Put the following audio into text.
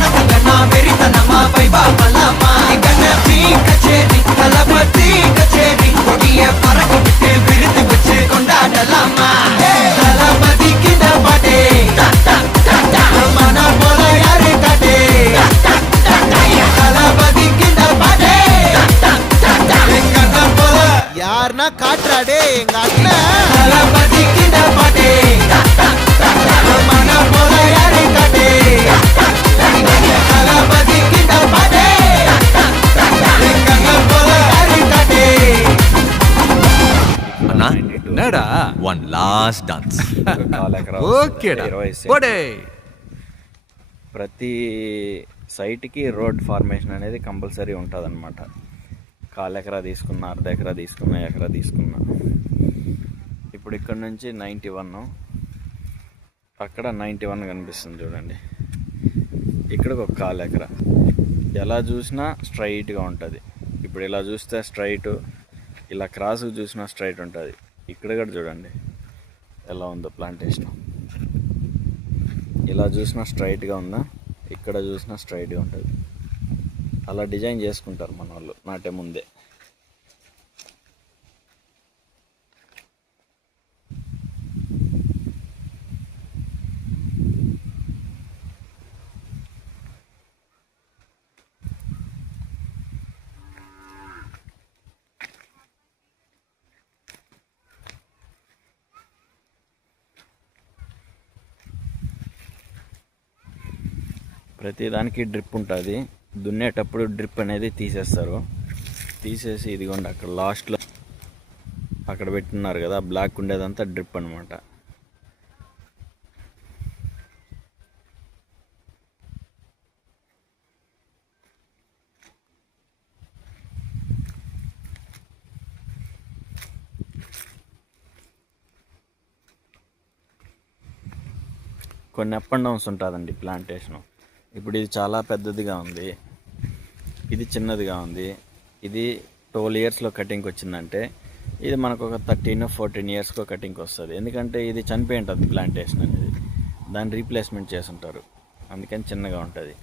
మనసుగన్నా వెరితనమా వైభవలమా గణపి కచేరి తలపతి కచేరి కొడియ పరకు విట్టే విరుదు వచ్చే కొండాడలమా తలపతి కింద పడే మన పొల యారి కటే తలపతి కింద పడే எங்க போல யாருன்னா காட்டுறாடே எங்க அண்ணன் தளபதி கிட்ட பாட்டே மன போல யாரை காட்டே தளபதி கிட்ட பாட்டே எங்க போல யாரை காட்டே అన్నా என்னடா వన్ లాస్ట్ డాన్స్ ఓకేడా పోడే ప్రతి సైట్కి రోడ్ ఫార్మేషన్ అనేది కంపల్సరీ ఉంటుంది అనమాట. కాలు ఎకరా తీసుకున్నా, అర్ధ ఎకరా తీసుకున్నా, ఎకరా తీసుకున్నా. ఇప్పుడు ఇక్కడ నుంచి 91, అక్కడ 91 కనిపిస్తుంది చూడండి. ఇక్కడికి ఒక కాలు ఎకరా. ఎలా చూసినా స్ట్రైట్గా ఉంటుంది. ఇప్పుడు ఇలా చూస్తే స్ట్రైట్, ఇలా క్రాస్కి చూసినా స్ట్రైట్ ఉంటుంది. ఇక్కడ కూడా చూడండి ఎలా ఉందో ప్లాంటేషన్. ఇలా చూసినా స్ట్రైట్గా ఉందా, ఇక్కడ చూసినా స్ట్రైట్గా ఉంటుంది. అలా డిజైన్ చేసుకుంటారు మన వాళ్ళు నాటే ముందే. ప్రతిదానికి డ్రిప్ ఉంటుంది. దున్నేటప్పుడు డ్రిప్ అనేది తీసేస్తారు. తీసేసి ఇదిగోండి అక్కడ లాస్ట్లో అక్కడ పెట్టున్నారు కదా, బ్లాక్ ఉండేదంతా డ్రిప్ అనమాట. కొన్ని అప్ అండ్ డౌన్స్ ఉంటుందండి ప్లాంటేషను. ఇప్పుడు ఇది చాలా పెద్దదిగా ఉంది, ఇది చిన్నదిగా ఉంది. ఇది 12 ఇయర్స్లో కటింగ్కి వచ్చిందంటే ఇది మనకు ఒక 13-14 ఇయర్స్కో కటింగ్కి వస్తుంది. ఎందుకంటే ఇది చనిపోయి ఉంటుంది ప్లాంటేషన్ అనేది, దాన్ని రీప్లేస్మెంట్ చేస్తుంటారు, అందుకని చిన్నగా ఉంటుంది.